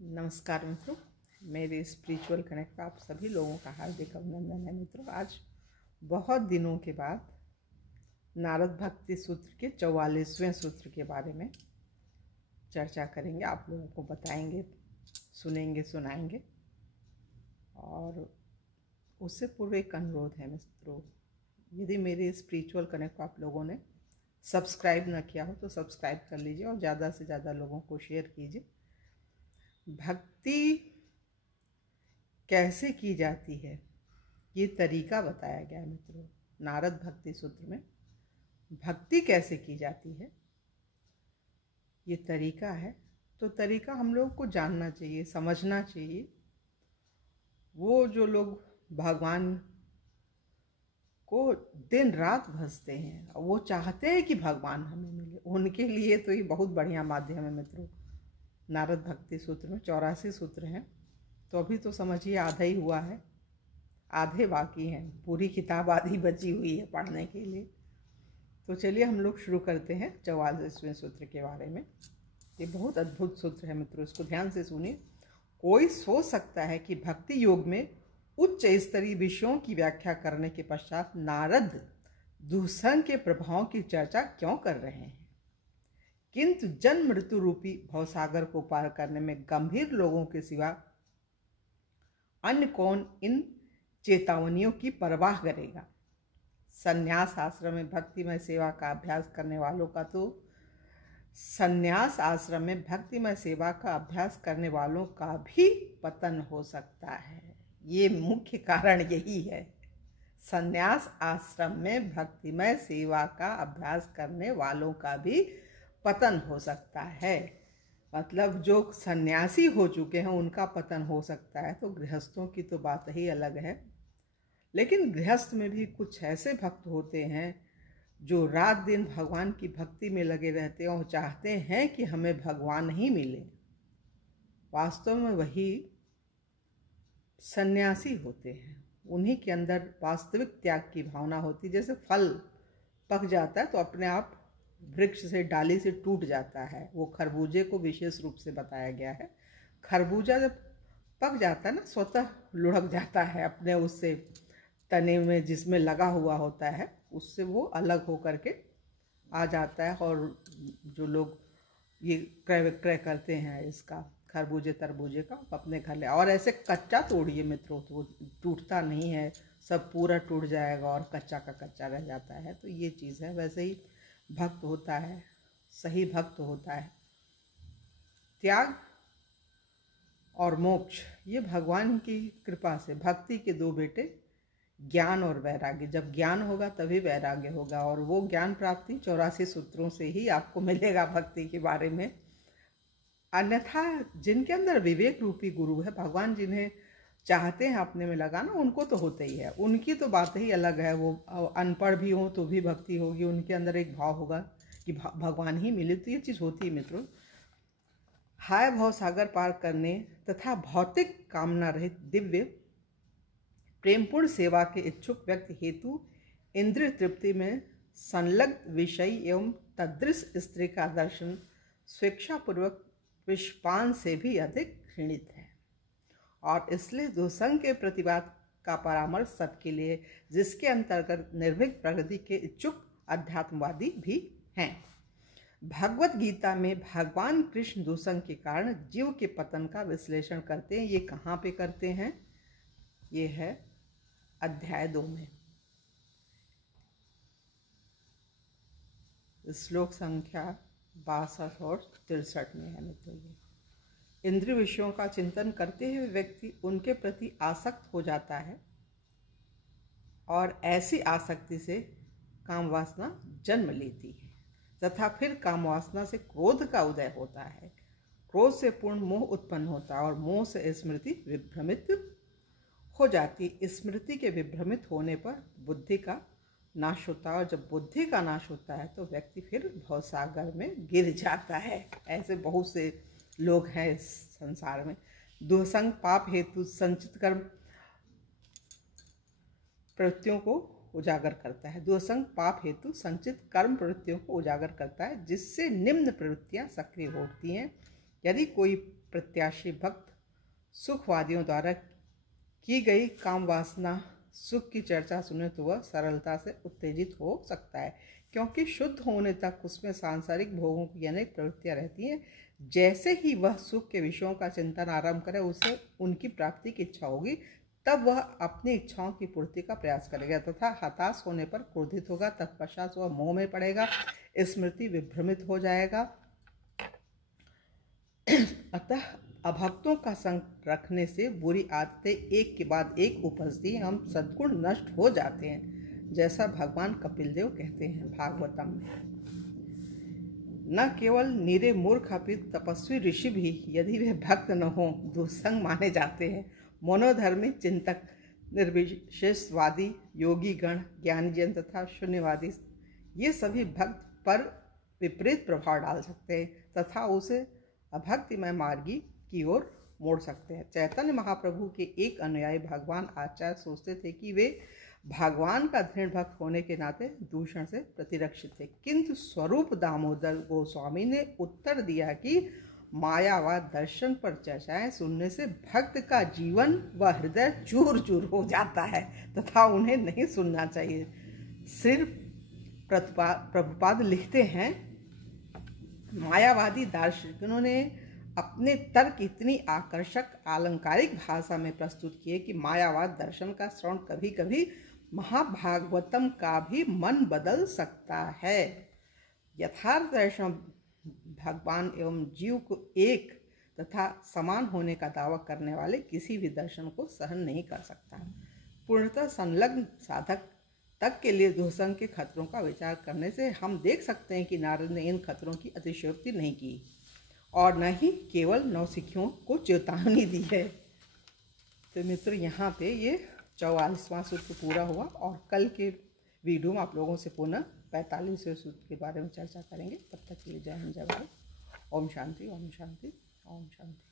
नमस्कार मित्रों, मेरे स्पिरिचुअल कनेक्ट पर आप सभी लोगों का हार्दिक अभिनंदन है। मित्रों, आज बहुत दिनों के बाद नारद भक्ति सूत्र के 44वें सूत्र के बारे में चर्चा करेंगे। आप लोगों को बताएंगे, सुनेंगे, सुनाएंगे। और उससे पूर्व एक अनुरोध है मित्रों, यदि मेरे स्पिरिचुअल कनेक्ट को आप लोगों ने सब्सक्राइब न किया हो तो सब्सक्राइब कर लीजिए और ज़्यादा से ज़्यादा लोगों को शेयर कीजिए। भक्ति कैसे की जाती है ये तरीका बताया गया है मित्रों। नारद भक्ति सूत्र में भक्ति कैसे की जाती है ये तरीका है। तो तरीका हम लोग को जानना चाहिए, समझना चाहिए। वो जो लोग भगवान को दिन रात भजते हैं, वो चाहते हैं कि भगवान हमें मिले, उनके लिए तो ये बहुत बढ़िया माध्यम है मित्रों। नारद भक्ति सूत्र में 84 सूत्र हैं, तो अभी तो समझिए आधा ही हुआ है, आधे बाकी हैं। पूरी किताब आधी बची हुई है पढ़ने के लिए। तो चलिए हम लोग शुरू करते हैं 44वें सूत्र के बारे में। ये बहुत अद्भुत सूत्र है मित्रों, इसको ध्यान से सुनिए। कोई सोच सकता है कि भक्ति योग में उच्च स्तरीय विषयों की व्याख्या करने के पश्चात नारद दुसंग के प्रभावों की चर्चा क्यों कर रहे हैं, किंतु जन्म मृत्यु रूपी भवसागर को पार करने में गंभीर लोगों के सिवा अन्य कौन इन चेतावनियों की परवाह करेगा। संन्यास आश्रम में भक्तिमय सेवा का अभ्यास करने वालों का तो संन्यास आश्रम में भक्तिमय सेवा का अभ्यास करने वालों का भी पतन हो सकता है। ये मुख्य कारण यही है। संन्यास आश्रम में भक्तिमय सेवा का अभ्यास करने वालों का भी पतन हो सकता है। मतलब जो सन्यासी हो चुके हैं उनका पतन हो सकता है। तो गृहस्थों की तो बात ही अलग है। लेकिन गृहस्थ में भी कुछ ऐसे भक्त होते हैं जो रात दिन भगवान की भक्ति में लगे रहते हैं और चाहते हैं कि हमें भगवान ही मिले। वास्तव में वही सन्यासी होते हैं। उन्हीं के अंदर वास्तविक त्याग की भावना होती है। जैसे फल पक जाता है तो अपने आप वृक्ष से, डाली से टूट जाता है। वो खरबूजे को विशेष रूप से बताया गया है। खरबूजा जब पक जाता है ना, स्वतः लुढ़क जाता है अपने उससे तने में जिसमें लगा हुआ होता है, उससे वो अलग हो करके आ जाता है। और जो लोग ये क्रय विक्रय करते हैं इसका, खरबूजे तरबूजे का, अपने घर ले। और ऐसे कच्चा तोड़िए मित्रों तो वो टूटता नहीं है, सब पूरा टूट जाएगा और कच्चा का कच्चा रह जाता है। तो ये चीज़ है। वैसे ही भक्त होता है, सही भक्त होता है। त्याग और मोक्ष ये भगवान की कृपा से भक्ति के दो बेटे, ज्ञान और वैराग्य। जब ज्ञान होगा तभी वैराग्य होगा, और वो ज्ञान प्राप्ति 84 सूत्रों से ही आपको मिलेगा भक्ति के बारे में। अन्यथा जिनके अंदर विवेक रूपी गुरु है, भगवान जिन्हें चाहते हैं अपने में लगाना, उनको तो होते ही है। उनकी तो बात ही अलग है। वो अनपढ़ भी हो तो भी भक्ति होगी, उनके अंदर एक भाव होगा कि भगवान ही मिले। तो ये चीज़ होती है मित्रों। हाय भव सागर पार करने तथा भौतिक कामना रहित दिव्य प्रेमपूर्ण सेवा के इच्छुक व्यक्ति हेतु इंद्रिय तृप्ति में संलग्न विषय एवं तदृश स्त्री का दर्शन स्वेच्छापूर्वक विषपान से भी अधिक घृणित है। और इसलिए दुसंग के प्रतिवाद का परामर्श सबके लिए, जिसके अंतर्गत निर्भीक प्रगति के इच्छुक अध्यात्मवादी भी हैं। भगवत गीता में भगवान कृष्ण दुसंग के कारण जीव के पतन का विश्लेषण करते हैं। ये कहाँ पे करते हैं? ये है अध्याय 2 में, श्लोक संख्या 62 और 63 में है मित्रों। ये इंद्रिय विषयों का चिंतन करते हुए व्यक्ति उनके प्रति आसक्त हो जाता है, और ऐसी आसक्ति से काम वासना जन्म लेती है तथा फिर काम वासना से क्रोध का उदय होता है। क्रोध से पूर्ण मोह उत्पन्न होता है और मोह से स्मृति विभ्रमित हो जाती। स्मृति के विभ्रमित होने पर बुद्धि का नाश होता है, और जब बुद्धि का नाश होता है तो व्यक्ति फिर भवसागर में गिर जाता है। ऐसे बहुत से लोग हैं इस संसार में। दुसंग पाप हेतु संचित कर्म प्रवृत्तियों को उजागर करता है। दुसंग पाप हेतु संचित कर्म प्रवृत्तियों को उजागर करता है, जिससे निम्न प्रवृत्तियां सक्रिय होती हैं। यदि कोई प्रत्याशी भक्त सुखवादियों द्वारा की गई काम वासना सुख की चर्चा सुने तो वह सरलता से उत्तेजित हो सकता है, क्योंकि शुद्ध होने तक उसमें सांसारिक भोगों की अनेक प्रवृत्तियां रहती हैं। जैसे ही वह सुख के विषयों का चिंतन आरंभ करे, उसे उनकी प्राप्ति की इच्छा होगी, तब वह अपनी इच्छाओं की पूर्ति का प्रयास करेगा तथा हताश होने पर क्रोधित होगा। तत्पश्चात वह मोह में पड़ेगा, स्मृति विभ्रमित हो जाएगा। अतः अभक्तों का संग रखने से बुरी आदतें एक के बाद एक उपजती हैं, हम सद्गुण नष्ट हो जाते हैं, जैसा भगवान कपिल देव कहते हैं भागवतम में। न केवल नीरे मूर्ख अपितु तपस्वी ऋषि भी यदि वे भक्त न हो दुस्संग माने जाते हैं। मनोधर्मी चिंतक, निर्विशेषवादी, योगी गण, ज्ञानीजन तथा शून्यवादी, ये सभी भक्त पर विपरीत प्रभाव डाल सकते हैं तथा उसे अभक्तिमय मार्गी की ओर मोड़ सकते हैं। चैतन्य महाप्रभु के एक अनुयायी भगवान आचार्य सोचते थे कि वे भगवान का दृढ़ भक्त होने के नाते दूषण से प्रतिरक्षित थे, किंतु स्वरूप दामोदर गोस्वामी ने उत्तर दिया कि मायावाद दर्शन पर चर्चाएं सुनने से भक्त का जीवन व हृदय चूर चूर हो जाता है तथा उन्हें नहीं सुनना चाहिए। श्री प्रभुपाद लिखते हैं, मायावादी दार्शनिकों ने अपने तर्क इतनी आकर्षक अलंकारिक भाषा में प्रस्तुत किए कि मायावाद दर्शन का श्रवण कभी कभी महाभागवतम का भी मन बदल सकता है। यथार्थ दर्शन भगवान एवं जीव को एक तथा समान होने का दावा करने वाले किसी भी दर्शन को सहन नहीं कर सकता। पूर्णतः संलग्न साधक तक के लिए दुस्संग के खतरों का विचार करने से हम देख सकते हैं कि नारद ने इन खतरों की अतिशयोक्ति नहीं की और न ही केवल नवसिखियों को चेतावनी दी है। तो मित्र, यहाँ पे ये 44वां सूत्र पूरा हुआ और कल के वीडियो में आप लोगों से पुनः 45वें सूत्र के बारे में चर्चा करेंगे। तब तक के लिए जय हिंद, जय भारत। ओम शांति, ओम शांति, ओम शांति।